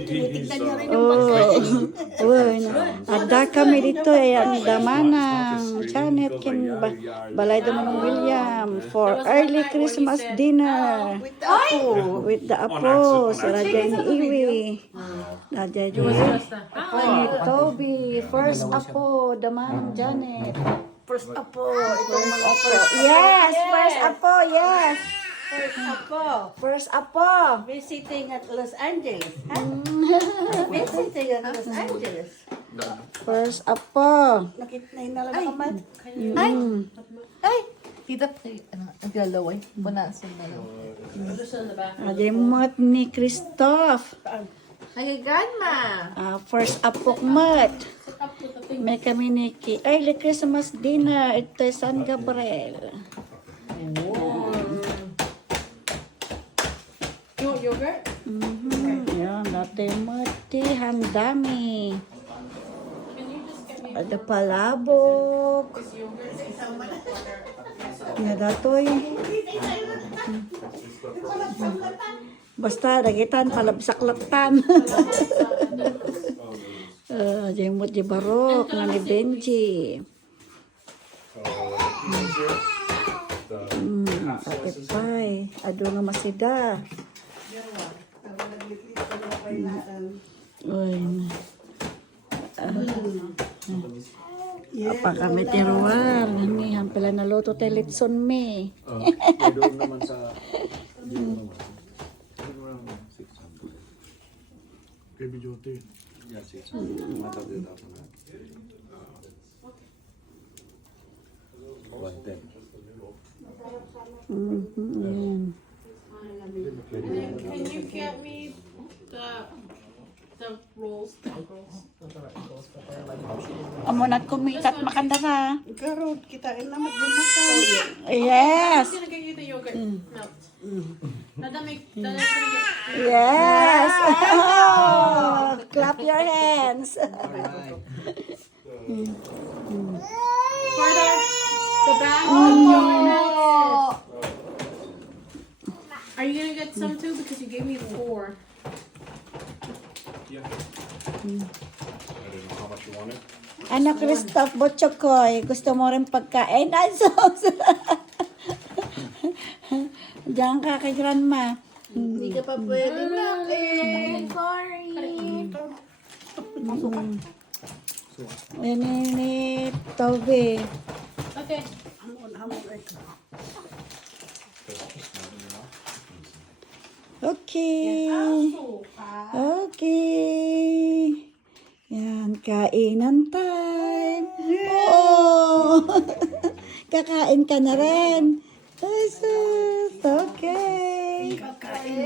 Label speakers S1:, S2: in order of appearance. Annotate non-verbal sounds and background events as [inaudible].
S1: tinitignan niya rin yung
S2: Oh,
S1: pagkain.
S2: uy, ada kami dito eh, ang damanang Janet kin ba, balay naman ng William for early Christmas dinner
S1: With the apo.
S2: with the apo, si Raja ni Iwi, Raja Julie, ni Toby, first apo, damanang Janet.
S1: First apo. Ito yung mga
S2: Apo. Yes, first apo, yes.
S1: First apo.
S2: First apo.
S1: Visiting at Los Angeles. Ha? [laughs] Visiting at Los Angeles.
S2: First apo.
S1: Nakita na yung nalalaman.
S3: Ay! Ay! Tita, ano, naglalaway. Punasan na lang.
S2: Raja mo ni Christoph.
S3: Ay, grandma!
S2: Ah, first apok mat. May kami ni Ki. Early Christmas dinner. Ito San Gabriel.
S3: You want yogurt?
S2: Mm-hmm. Yan, dati mati. Handami. Ada palabok. Nga datoy. Basta dagitan palabsaklatan. [laughs] Uh, jemut di barok na ni Benji. Hmm, patipay. Ado nga masida. Uy. Apa kami tiruan, ini hampir na loto telitson me.
S4: Oh, may doon naman sa... 600.
S5: Baby Jyoti.
S4: Yeah, 600. Matabi dapat na. 110.
S2: Mhm, ayan.
S6: Can you get me the the rolls? The rolls.
S2: Amo na kumitat makandara.
S1: Karot, kitain naman din masal.
S2: Yes.
S6: I'm gonna get you the yogurt melt. Dada make Dada's gonna get
S2: Yes. [laughs] Oh, clap your hands.
S6: for the the bag of yogurt. Are you gonna get some too? Because you gave me four.
S4: Yeah. I didn't know how much you wanted.
S2: Ano, Christoph Botchokoy, gusto mo rin pagkain? Ay, sos. [laughs] Diyan ka kay grandma.
S1: Hindi ka pa pwede nakin.
S3: Sorry!
S2: Yan ni, ni Toby.
S6: Okay.
S1: Hamon, hamon. ito.
S2: Okay. Okay. Yan, kainan time. Oo. Oh. [laughs] Kakain ka na rin. Jesus. Okay.